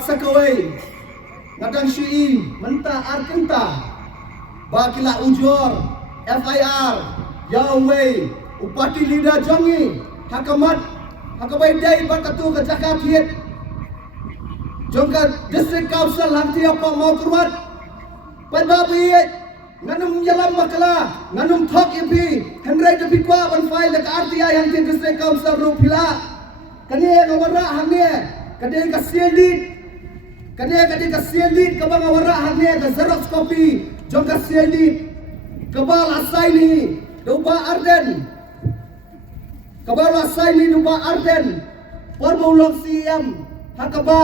Bat sakawai ngadang syui mentah arkenta bakila ujor FIR Yahweh upati lida jongi hakamat hakabai dai bakatu ke Jakarta jongka district council hangti apa mau kurwat babi nganum yalam makala nganum thok ipi henry de pikwa ban file ke RTI hangti district council rupila kane ngawara hangne kade ka CLD kabang awara hangne ka xerox copy jongka CLD kabal asaini duba arden kabal asaini duba arden formulong CM hakaba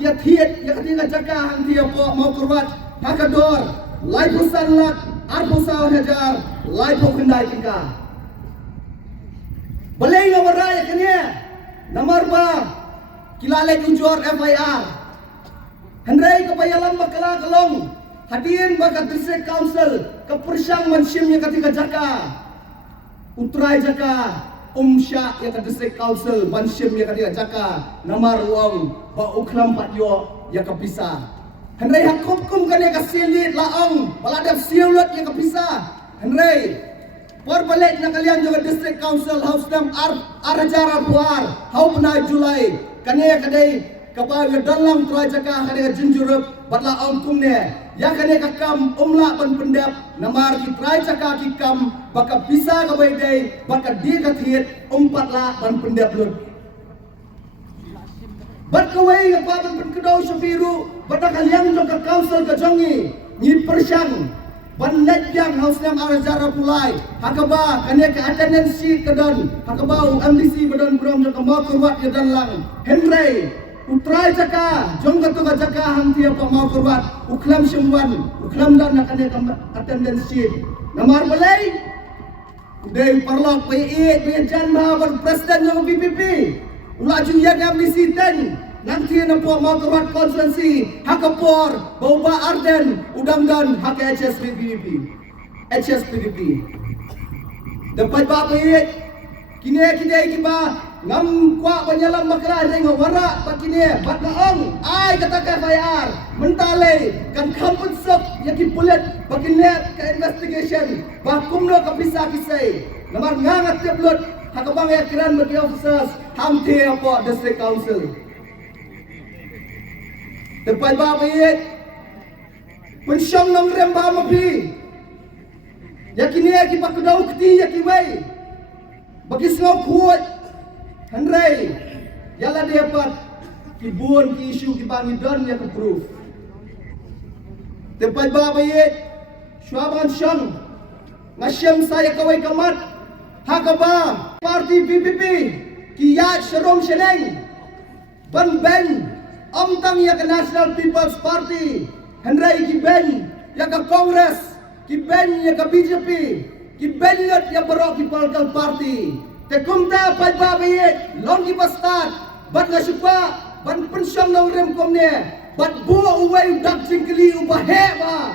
kia thiet ya katinga jaka hang dia po mau kurwat hakador lai pusan lat arpusa hajar lai po kendai tingka balai ngawara ya kene nomor ba kilale ujor FIR Henry kebayalam bakala kelong hadirin bakat district council kepersyang mansyimnya ketika jaka utrai jaka umsya ya ke district council mansyimnya ketika jaka namar wong ba uklam patyo ya kepisah Henry hakum kan ya kasilit laong baladap siulut ya kepisah Henry por balik na kalian juga district council house nam arajara buar hau penai Julai kanya ya kadai kapal ya dalam trai jaka kanya jinjurup batla ong kumne ya kanya kakam umla ban pendap namar ki trai jaka ki kam baka bisa ka baidai baka dia kathiet umpatla ban pendap lut bat kawai ka ban pendau shafiru bata kalian jong ka council ka jongi ni persyang ban netjang haus nam arajara pulai hakaba kanya ka attendance sheet kadon hakaba MDC badon brom jong ka mau kurwat ya dalang Henry utrai jaka jong ka jaka hang dia pa mau kurwat uklam syumwan uklam dan nakane attendance sheet namar balai dei parlok pe jan mahabar presiden jong PPP ula jung ya MDC ten nanti na po mau kurwat konstituensi hakapor bauba arden udang dan hak HSPDP dapat ba pe kini kiba ngam kwa banyalam makra reng wara pakine bat naong ai kata ka FIR mentale kan kampun sok yaki pulet pakine ka investigation bakumno ka bisa kisai namar ngangat teblot hakabang ya kiran bagi officers hamti apa district council depan ba bayet pensyong nang remba mapi yakini yaki pakudau keti yaki wai bagi semua kuat Henry yala dapat kibun ki isu ki bangidon ya ke proof tempat babayet syuaban syang ngasyam saya kawai kamat hakaba parti PPP ki yat syarong syeneng ban ben omtang ya ke National People's Party Henry ki ben ya ke Kongres ki ben ya ke BJP ki ben ya berok ki political party tekumta pai babayet long ki bastat bat ngasupa ban pensyang nang rem komne bat bu uwai dak jingkeli ubaheba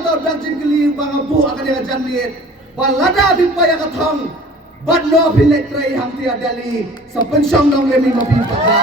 tau dak jingkeli bang bu akan dia janlit balada bipaya kathong bat no bilet trai hang tia dali sa pensyang nang rem mapi pada